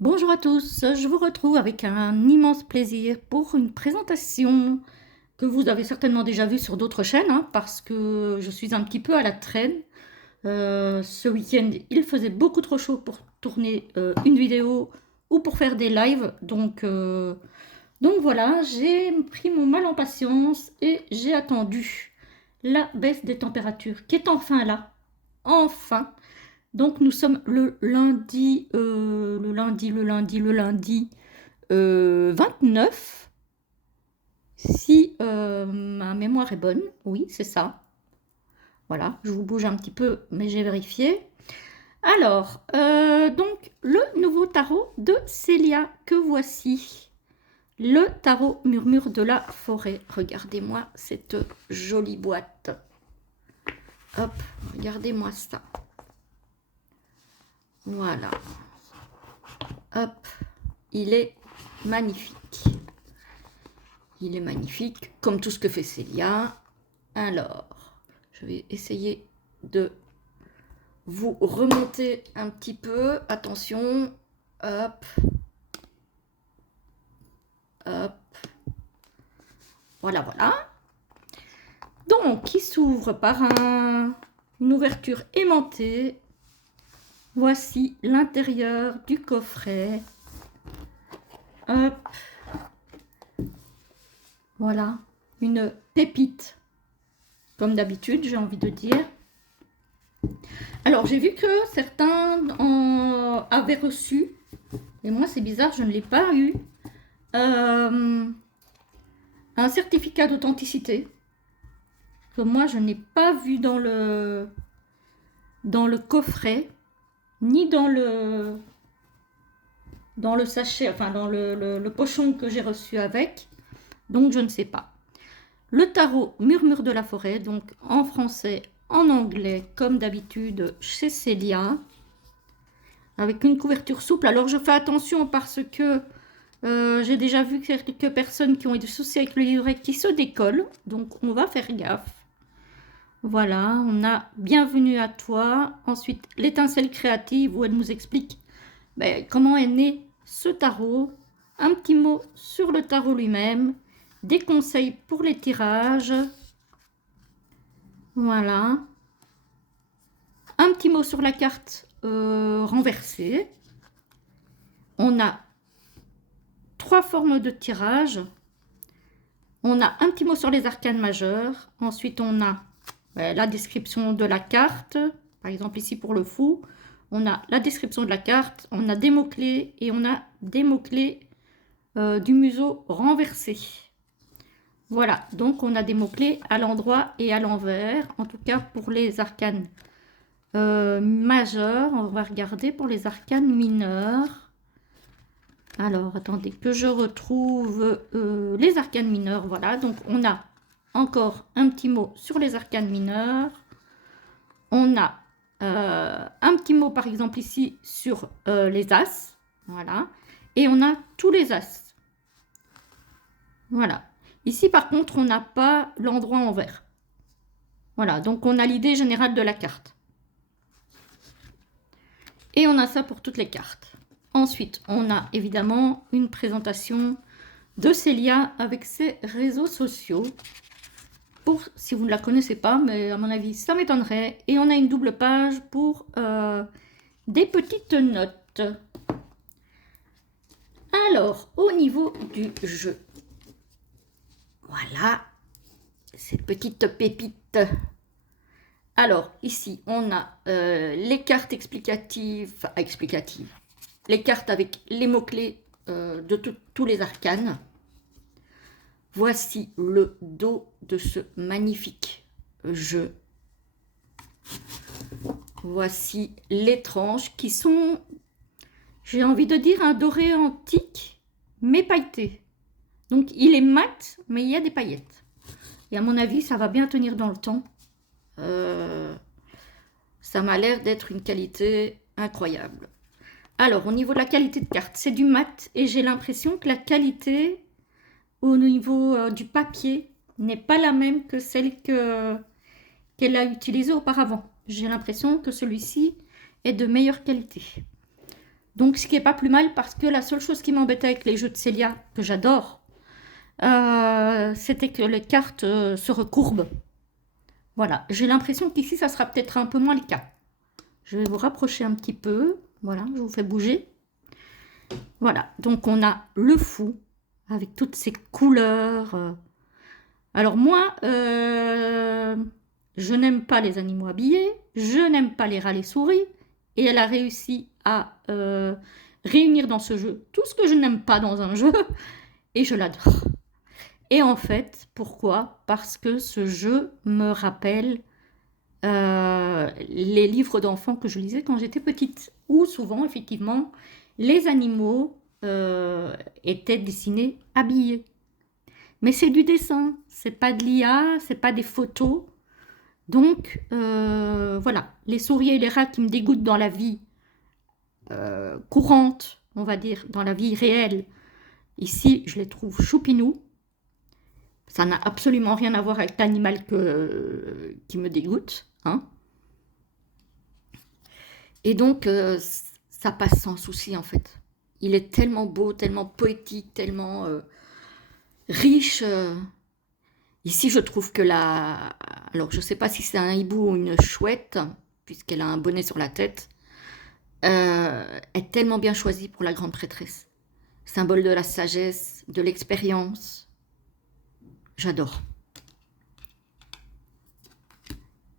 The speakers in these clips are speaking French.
Bonjour à tous, je vous retrouve avec un immense plaisir pour une présentation que vous avez certainement déjà vue sur d'autres chaînes, hein, parce que je suis un petit peu à la traîne. Ce week-end, il faisait beaucoup trop chaud pour tourner une vidéo ou pour faire des lives, donc voilà, j'ai pris mon mal en patience et j'ai attendu la baisse des températures qui est enfin là, enfin. Donc nous sommes le lundi 29, si ma mémoire est bonne, oui c'est ça. Voilà, je vous bouge un petit peu, mais j'ai vérifié. Alors, donc le nouveau tarot de Célia que voici. Le tarot murmure de la forêt. Regardez-moi cette jolie boîte. Hop, regardez-moi ça. Voilà. Hop, il est magnifique. Il est magnifique, comme tout ce que fait Célia. Alors, je vais essayer de vous remonter un petit peu. Attention. Hop. Hop. Voilà, voilà. Donc, il s'ouvre par une ouverture aimantée. Voici l'intérieur du coffret. Hop. Voilà. Une pépite. Comme d'habitude, j'ai envie de dire. Alors, j'ai vu que certains en avaient reçu, et moi c'est bizarre, je ne l'ai pas eu, un certificat d'authenticité, que moi je n'ai pas vu dans le coffret, ni dans le sachet, enfin dans le pochon que j'ai reçu avec, donc je ne sais pas. Le tarot Murmure de la forêt, donc en français, en anglais, comme d'habitude chez Célia, avec une couverture souple. Alors je fais attention parce que j'ai déjà vu quelques personnes qui ont eu des soucis avec le livret qui se décollent, donc on va faire gaffe. Voilà, on a Bienvenue à toi. Ensuite, l'étincelle créative où elle nous explique comment est né ce tarot. Un petit mot sur le tarot lui-même. Des conseils pour les tirages. Voilà. Un petit mot sur la carte renversée. On a 3 formes de tirage. On a un petit mot sur les arcanes majeurs. Ensuite, on a la description de la carte. Par exemple, ici pour le fou, on a la description de la carte. On a des mots-clés et on a des mots-clés du museau renversé. Voilà, donc on a des mots-clés à l'endroit et à l'envers. En tout cas, pour les arcanes majeurs. On va regarder pour les arcanes mineurs. Alors, attendez que je retrouve les arcanes mineurs. Voilà, donc on a encore un petit mot sur les arcanes mineurs. On a un petit mot, par exemple, ici, sur les as. Voilà. Et on a tous les as. Voilà. Ici, par contre, on n'a pas l'endroit en vert. Voilà, donc on a l'idée générale de la carte. Et on a ça pour toutes les cartes. Ensuite, on a évidemment une présentation de Célia avec ses réseaux sociaux. Pour, si vous ne la connaissez pas, mais à mon avis, ça m'étonnerait. Et on a une double page pour des petites notes. Alors, au niveau du jeu, voilà, cette petite pépite. Alors, ici, on a les cartes explicatives, les cartes avec les mots-clés de tous les arcanes. Voici le dos de ce magnifique jeu. Voici les tranches qui sont, j'ai envie de dire, un doré antique, mais pailleté. Donc il est mat, mais il y a des paillettes. Et à mon avis, ça va bien tenir dans le temps. Ça m'a l'air d'être une qualité incroyable. Alors, au niveau de la qualité de carte, c'est du mat et j'ai l'impression que la qualité au niveau du papier n'est pas la même que celle qu'elle a utilisée auparavant. J'ai l'impression que celui-ci est de meilleure qualité. Donc, ce qui est pas plus mal parce que la seule chose qui m'embêtait avec les jeux de Célia, que j'adore, c'était que les cartes se recourbent. Voilà, j'ai l'impression qu'ici, ça sera peut-être un peu moins le cas. Je vais vous rapprocher un petit peu. Voilà, je vous fais bouger. Voilà, donc on a le fou avec toutes ses couleurs. Alors moi, je n'aime pas les animaux habillés, je n'aime pas les rats, les souris, et elle a réussi à réunir dans ce jeu tout ce que je n'aime pas dans un jeu, et je l'adore. Et en fait, pourquoi? Parce que ce jeu me rappelle les livres d'enfants que je lisais quand j'étais petite, où souvent, effectivement, les animaux étaient dessinés habillés. Mais c'est du dessin, c'est pas de l'IA, c'est pas des photos. Donc, voilà, les souris et les rats qui me dégoûtent dans la vie courante, on va dire, dans la vie réelle, ici, je les trouve choupinous. Ça n'a absolument rien à voir avec l'animal qui me dégoûte, hein. Et donc, ça passe sans souci, en fait. Il est tellement beau, tellement poétique, tellement riche. Ici, je trouve que la... Alors, je ne sais pas si c'est un hibou ou une chouette, puisqu'elle a un bonnet sur la tête, est tellement bien choisie pour la grande prêtresse. Symbole de la sagesse, de l'expérience. J'adore.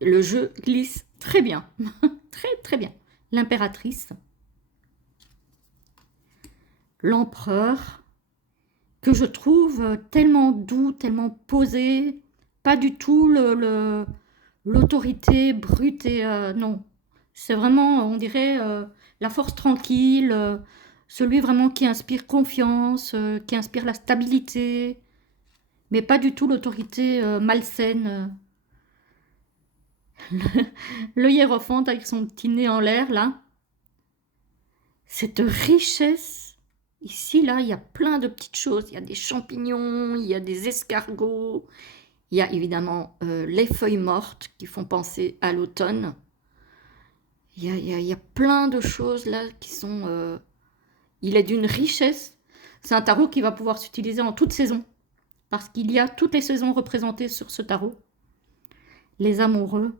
Le jeu glisse très bien. Très, très bien. L'impératrice. L'empereur, que je trouve tellement doux, tellement posé, pas du tout l'autorité brute et non. C'est vraiment, on dirait, la force tranquille, celui vraiment qui inspire confiance, qui inspire la stabilité, mais pas du tout l'autorité malsaine. Le hiérophante avec son petit nez en l'air, là. Cette richesse, ici, là, il y a plein de petites choses. Il y a des champignons, il y a des escargots, il y a évidemment les feuilles mortes qui font penser à l'automne. Il y a plein de choses là qui sont... il est d'une richesse. C'est un tarot qui va pouvoir s'utiliser en toute saison. Parce qu'il y a toutes les saisons représentées sur ce tarot. Les amoureux,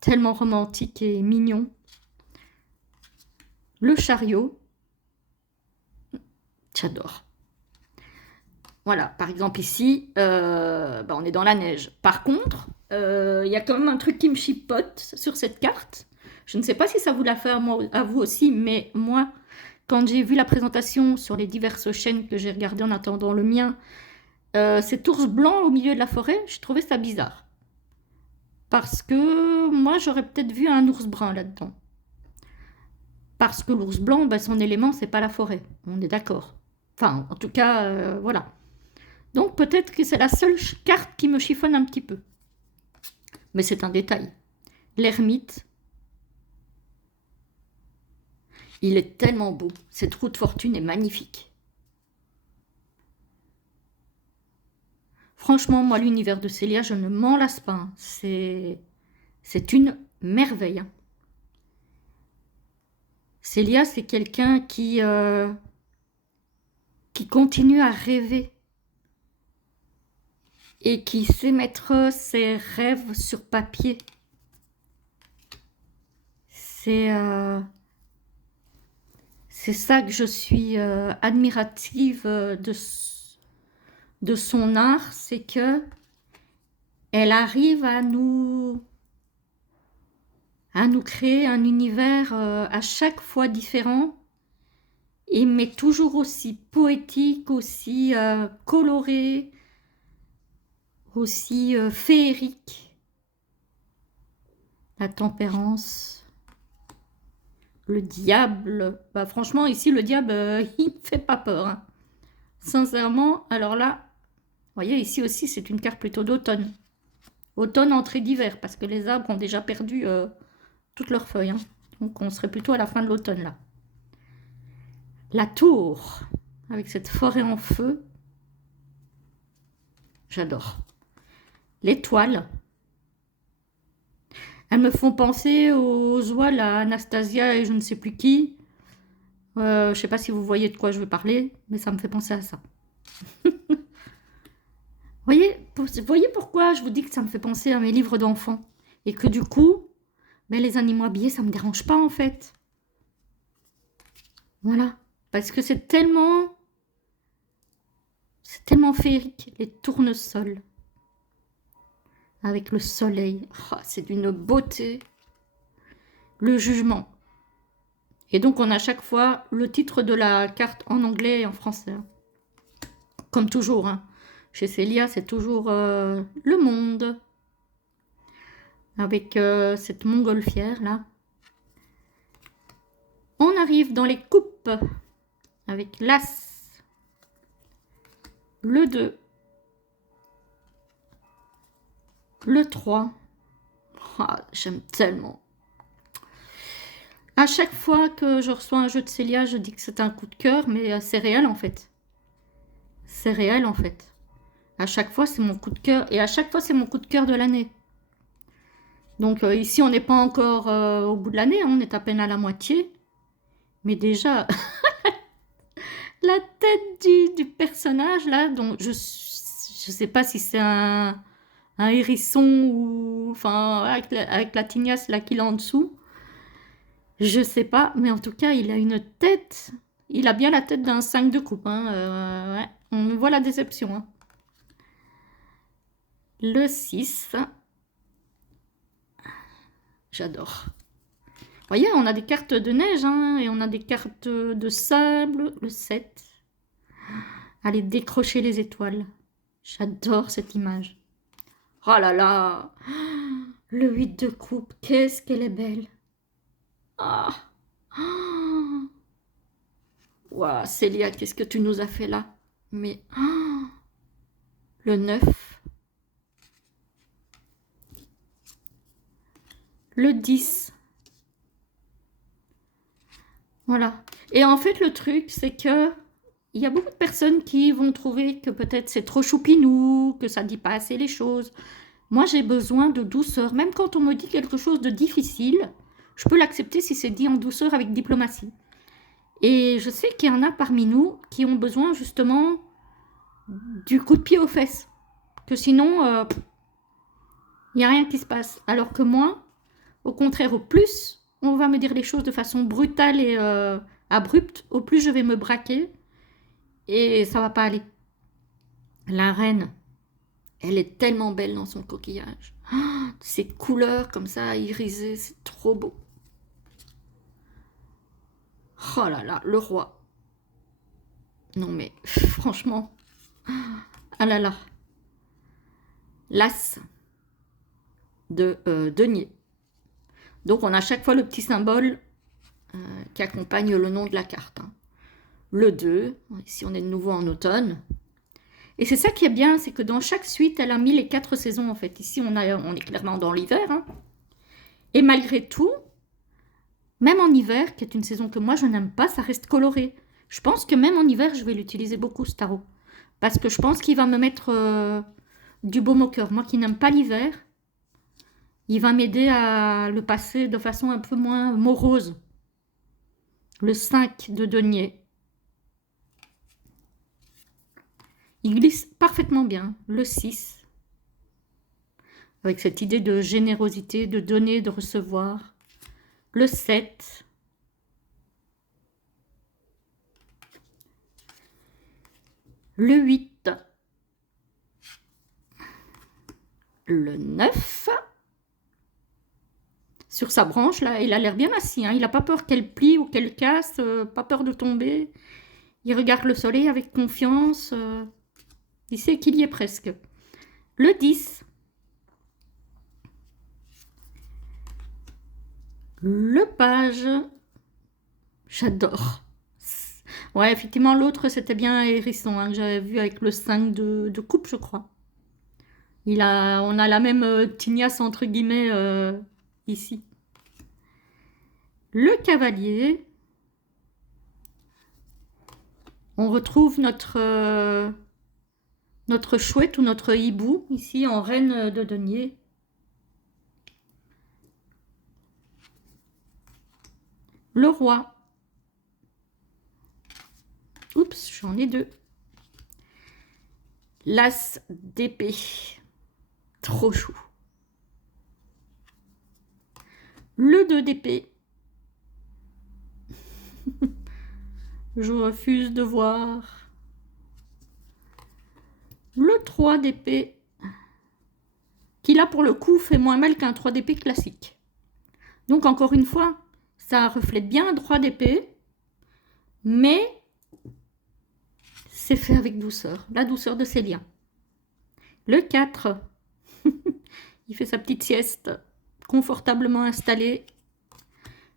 tellement romantiques et mignons. Le chariot, j'adore. Voilà, par exemple ici, on est dans la neige. Par contre, il y a quand même un truc qui me chipote sur cette carte. Je ne sais pas si ça vous l'a fait à vous aussi, mais moi, quand j'ai vu la présentation sur les diverses chaînes que j'ai regardées en attendant le mien, cet ours blanc au milieu de la forêt, je trouvais ça bizarre. Parce que moi, j'aurais peut-être vu un ours brun là-dedans. Parce que l'ours blanc, son élément, c'est pas la forêt. On est d'accord. Enfin, en tout cas, voilà. Donc peut-être que c'est la seule carte qui me chiffonne un petit peu. Mais c'est un détail. L'ermite, il est tellement beau. Cette roue de fortune est magnifique. Franchement, moi, l'univers de Célia, je ne m'en lasse pas. C'est une merveille. Célia, c'est quelqu'un qui continue à rêver et qui sait mettre ses rêves sur papier. C'est ça que je suis admirative de son art, c'est que elle arrive à nous créer un univers à chaque fois différent, et mais toujours aussi poétique, aussi coloré, aussi féerique. La tempérance, le diable. Franchement, ici, le diable, il ne fait pas peur, hein. Sincèrement, alors là, vous voyez, ici aussi, c'est une carte plutôt d'automne. Automne, entrée d'hiver, parce que les arbres ont déjà perdu toutes leurs feuilles, hein. Donc, on serait plutôt à la fin de l'automne, là. La tour, avec cette forêt en feu. J'adore. L'étoile. Elles me font penser aux oies, à Anastasia et je ne sais plus qui. Je ne sais pas si vous voyez de quoi je veux parler, mais ça me fait penser à ça. Voyez pourquoi je vous dis que ça me fait penser à mes livres d'enfants. Et que du coup, ben, les animaux habillés, ça ne me dérange pas en fait. Voilà. Parce que c'est tellement féerique, les tournesols. Avec le soleil. Oh, c'est d'une beauté. Le jugement. Et donc, on a chaque fois le titre de la carte en anglais et en français. Comme toujours. Hein. Chez Célia, c'est toujours le monde. Avec cette montgolfière, là. On arrive dans les coupes. Avec l'As. Le 2. Le 3. Oh, j'aime tellement. À chaque fois que je reçois un jeu de Célia, je dis que c'est un coup de cœur, mais c'est réel en fait. C'est réel en fait. À chaque fois, c'est mon coup de cœur. Et à chaque fois, c'est mon coup de cœur de l'année. Donc ici, on n'est pas encore au bout de l'année, hein, on est à peine à la moitié. Mais déjà, la tête du personnage, là, donc je sais pas si c'est un hérisson ou... Enfin, avec la tignasse là qu'il a en dessous. Je sais pas, mais en tout cas, il a une tête. Il a bien la tête d'un 5 de coupe. Hein, ouais. On voit la déception. Hein. Le 6. J'adore. Vous voyez, on a des cartes de neige hein, et on a des cartes de sable. Le 7. Allez, décrocher les étoiles. J'adore cette image. Oh là là. Le 8 de coupe. Qu'est-ce qu'elle est belle. Ah. Oh. Waouh, Célia, qu'est-ce que tu nous as fait là? Mais oh, le 9, le 10. Voilà. Et en fait, le truc, c'est que il y a beaucoup de personnes qui vont trouver que peut-être c'est trop choupinou, que ça dit pas assez les choses. Moi, j'ai besoin de douceur. Même quand on me dit quelque chose de difficile, je peux l'accepter si c'est dit en douceur avec diplomatie. Et je sais qu'il y en a parmi nous qui ont besoin justement du coup de pied aux fesses. Que sinon, il n'y a rien qui se passe. Alors que moi, au contraire, au plus on va me dire les choses de façon brutale et abrupte, au plus je vais me braquer et ça va pas aller. La reine, elle est tellement belle dans son coquillage. Oh, ces couleurs comme ça, irisées, c'est trop beau. Oh là là, le roi. Non mais, franchement. Ah là là. L'as de denier. Donc on a chaque fois le petit symbole qui accompagne le nom de la carte. Hein. Le 2, ici on est de nouveau en automne. Et c'est ça qui est bien, c'est que dans chaque suite, elle a mis les 4 saisons en fait. Ici on est clairement dans l'hiver. Hein. Et malgré tout, même en hiver, qui est une saison que moi je n'aime pas, ça reste coloré. Je pense que même en hiver, je vais l'utiliser beaucoup ce tarot. Parce que je pense qu'il va me mettre du baume au cœur. Moi qui n'aime pas l'hiver, il va m'aider à le passer de façon un peu moins morose. Le 5 de denier. Il glisse parfaitement bien. Le 6. Avec cette idée de générosité, de donner, de recevoir. Le 7. Le 8. Le 9. Sur sa branche, là, il a l'air bien assis. Hein. Il n'a pas peur qu'elle plie ou qu'elle casse, pas peur de tomber. Il regarde le soleil avec confiance. Il sait qu'il y est presque. Le 10. Le page. J'adore. Ouais, effectivement, l'autre, c'était bien un hérisson hein, que j'avais vu avec le 5 de coupe, je crois. On a la même tignasse, entre guillemets, ici. Le cavalier. On retrouve notre chouette ou notre hibou, ici, en reine de denier. Le roi. J'en ai 2. L'As d'épée. Trop chou. Le 2 d'épée. Je refuse de voir. Le 3 d'épée. Qui là pour le coup fait moins mal qu'un 3 d'épée classique. Donc encore une fois, ça reflète bien un 3 d'épée. Mais c'est fait avec douceur. La douceur de Célia. Le 4. Il fait sa petite sieste. Confortablement installé.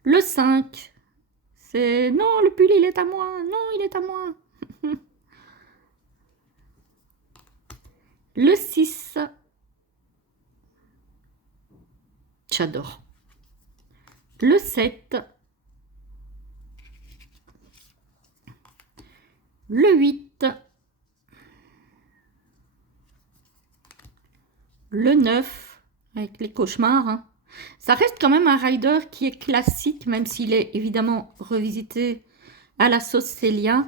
Le 5. C'est non, le pull il est à moi. Non, il est à moi. Le 6. J'adore. Le 7. Le 8. Le 9. Avec les cauchemars. Hein. Ça reste quand même un rider qui est classique, même s'il est évidemment revisité à la sauce Célia.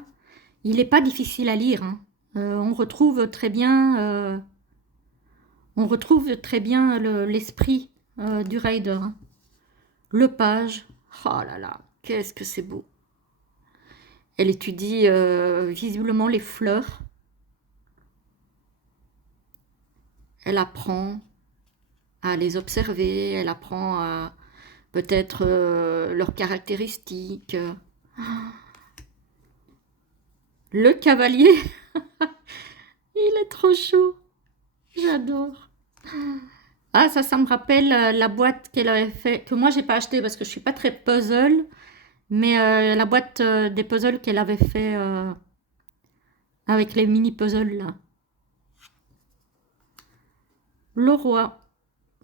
Il n'est pas difficile à lire. Hein. On retrouve très bien l'esprit du rider. Hein. Le page. Oh là là, qu'est-ce que c'est beau. Elle étudie visiblement les fleurs. Elle apprend à les observer, elle apprend à peut-être leurs caractéristiques. Le cavalier, il est trop chaud. J'adore. Ah, ça me rappelle la boîte qu'elle avait fait, que moi j'ai pas acheté parce que je suis pas très puzzle, mais la boîte des puzzles qu'elle avait fait avec les mini puzzles là. Le roi.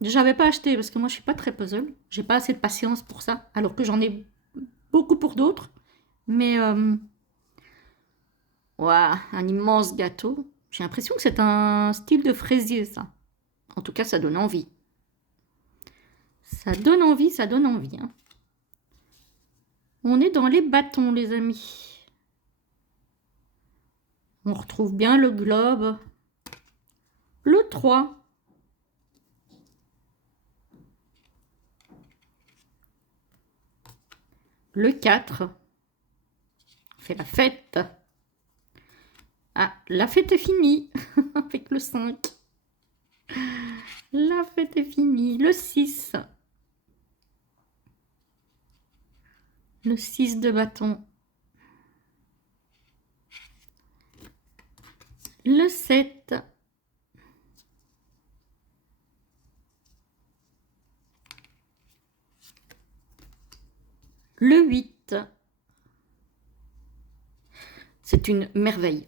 J'avais pas acheté parce que moi je suis pas très puzzle. J'ai pas assez de patience pour ça, alors que j'en ai beaucoup pour d'autres. Mais ouah, un immense gâteau. J'ai l'impression que c'est un style de fraisier ça. En tout cas, ça donne envie. Ça donne envie, ça donne envie. Hein. On est dans les bâtons, les amis. On retrouve bien le globe. Le 3. Le 4. C'est la fête. Ah, la fête est finie avec le 5. La fête est finie. Le 6. Le 6 de bâton. Le 7. Le 8. C'est une merveille.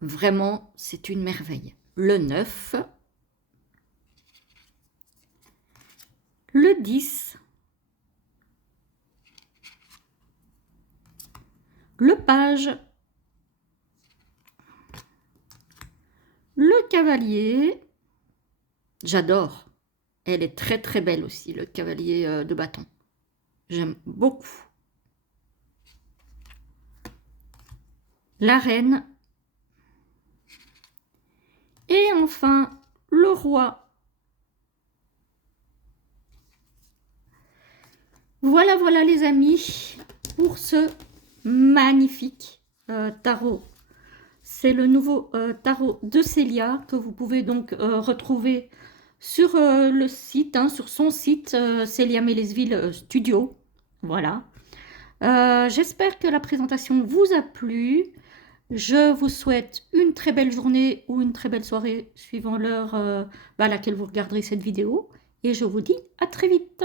Vraiment, c'est une merveille. Le 9. Le 10. Le page. Le cavalier. J'adore. Elle est très très belle aussi, le cavalier de bâton. J'aime beaucoup. La reine. Et enfin, le roi. Voilà, voilà les amis, pour ce magnifique tarot. C'est le nouveau tarot de Célia que vous pouvez donc retrouver sur le site, hein, sur son site Célia Mélesville Studio. Voilà. J'espère que la présentation vous a plu. Je vous souhaite une très belle journée ou une très belle soirée suivant l'heure à laquelle vous regarderez cette vidéo. Et je vous dis à très vite.